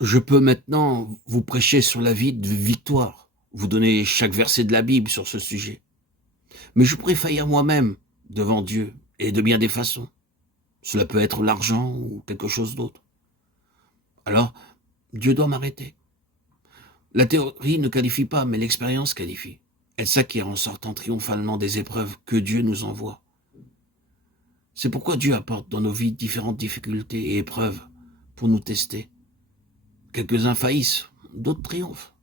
Je peux maintenant vous prêcher sur la vie de victoire, vous donner chaque verset de la Bible sur ce sujet. Mais je pourrais faillir moi-même devant Dieu, et de bien des façons. Cela peut être l'argent ou quelque chose d'autre. Alors, Dieu doit m'arrêter. La théorie ne qualifie pas, mais l'expérience qualifie. Elle s'acquiert en sortant triomphalement des épreuves que Dieu nous envoie. C'est pourquoi Dieu apporte dans nos vies différentes difficultés et épreuves pour nous tester. Quelques-uns faillissent, d'autres triomphent.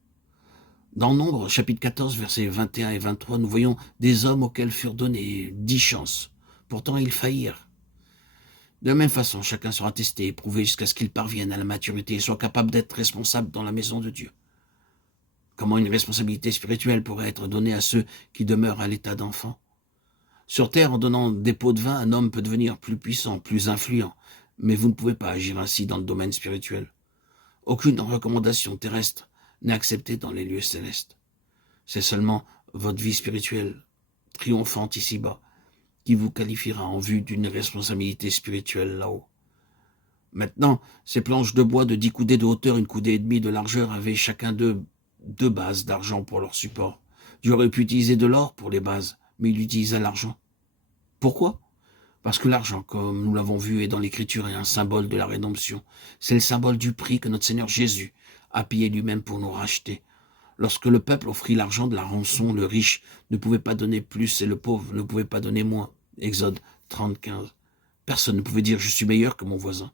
Dans Nombre, chapitre 14, versets 21 et 23, nous voyons des hommes auxquels furent données 10 chances. Pourtant, ils faillirent. De la même façon, chacun sera testé et éprouvé jusqu'à ce qu'il parvienne à la maturité et soit capable d'être responsable dans la maison de Dieu. Comment une responsabilité spirituelle pourrait être donnée à ceux qui demeurent à l'état d'enfant? Sur terre, en donnant des pots de vin, un homme peut devenir plus puissant, plus influent, mais vous ne pouvez pas agir ainsi dans le domaine spirituel. Aucune recommandation terrestre n'est acceptée dans les lieux célestes. C'est seulement votre vie spirituelle, triomphante ici-bas, qui vous qualifiera en vue d'une responsabilité spirituelle là-haut. Maintenant, ces planches de bois de 10 coudées de hauteur, une coudée et demie de largeur avaient chacun d'eux 2 bases d'argent pour leur support. Dieu aurait pu utiliser de l'or pour les bases, mais il utilisa l'argent. Pourquoi? Parce que l'argent, comme nous l'avons vu, est dans l'Écriture, est un symbole de la rédemption. C'est le symbole du prix que notre Seigneur Jésus a payé lui-même pour nous racheter. Lorsque le peuple offrit l'argent de la rançon, le riche ne pouvait pas donner plus et le pauvre ne pouvait pas donner moins. Exode 30:15. Personne ne pouvait dire « je suis meilleur que mon voisin ».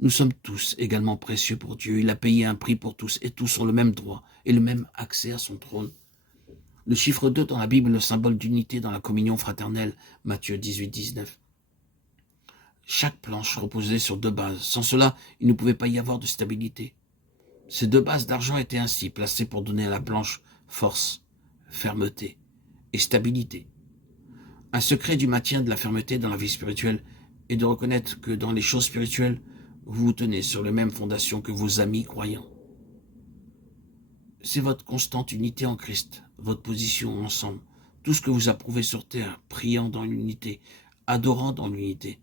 Nous sommes tous également précieux pour Dieu. Il a payé un prix pour tous et tous ont le même droit et le même accès à son trône. Le chiffre 2 dans la Bible est le symbole d'unité dans la communion fraternelle, Matthieu 18:19. Chaque planche reposait sur 2 bases. Sans cela, il ne pouvait pas y avoir de stabilité. Ces 2 bases d'argent étaient ainsi placées pour donner à la planche force, fermeté et stabilité. Un secret du maintien de la fermeté dans la vie spirituelle est de reconnaître que dans les choses spirituelles, vous vous tenez sur les mêmes fondations que vos amis croyants. C'est votre constante unité en Christ, votre position ensemble, tout ce que vous approuvez sur terre, priant dans l'unité, adorant dans l'unité.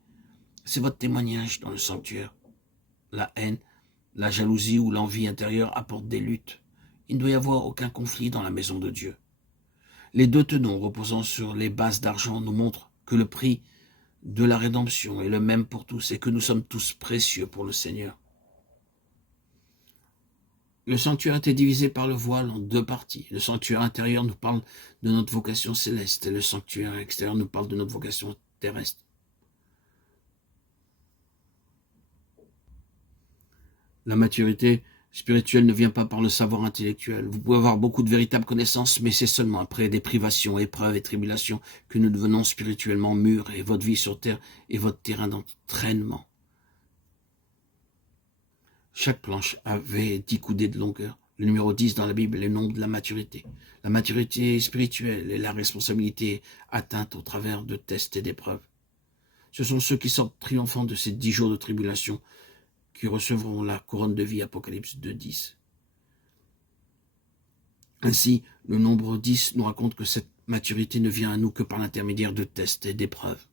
C'est votre témoignage dans le sanctuaire. La haine, la jalousie ou l'envie intérieure apportent des luttes. Il ne doit y avoir aucun conflit dans la maison de Dieu. Les 2 tenons reposant sur les bases d'argent nous montrent que le prix de la rédemption est le même pour tous et que nous sommes tous précieux pour le Seigneur. Le sanctuaire était divisé par le voile en 2 parties. Le sanctuaire intérieur nous parle de notre vocation céleste et le sanctuaire extérieur nous parle de notre vocation terrestre. La maturité spirituelle ne vient pas par le savoir intellectuel. Vous pouvez avoir beaucoup de véritables connaissances, mais c'est seulement après des privations, épreuves et tribulations que nous devenons spirituellement mûrs et votre vie sur terre est votre terrain d'entraînement. Chaque planche avait 10 coudées de longueur. Le numéro 10 dans la Bible est le nombre de la maturité. La maturité spirituelle est la responsabilité atteinte au travers de tests et d'épreuves. Ce sont ceux qui sortent triomphants de ces 10 jours de tribulation qui recevront la couronne de vie, Apocalypse 2:10. Ainsi, le nombre 10 nous raconte que cette maturité ne vient à nous que par l'intermédiaire de tests et d'épreuves.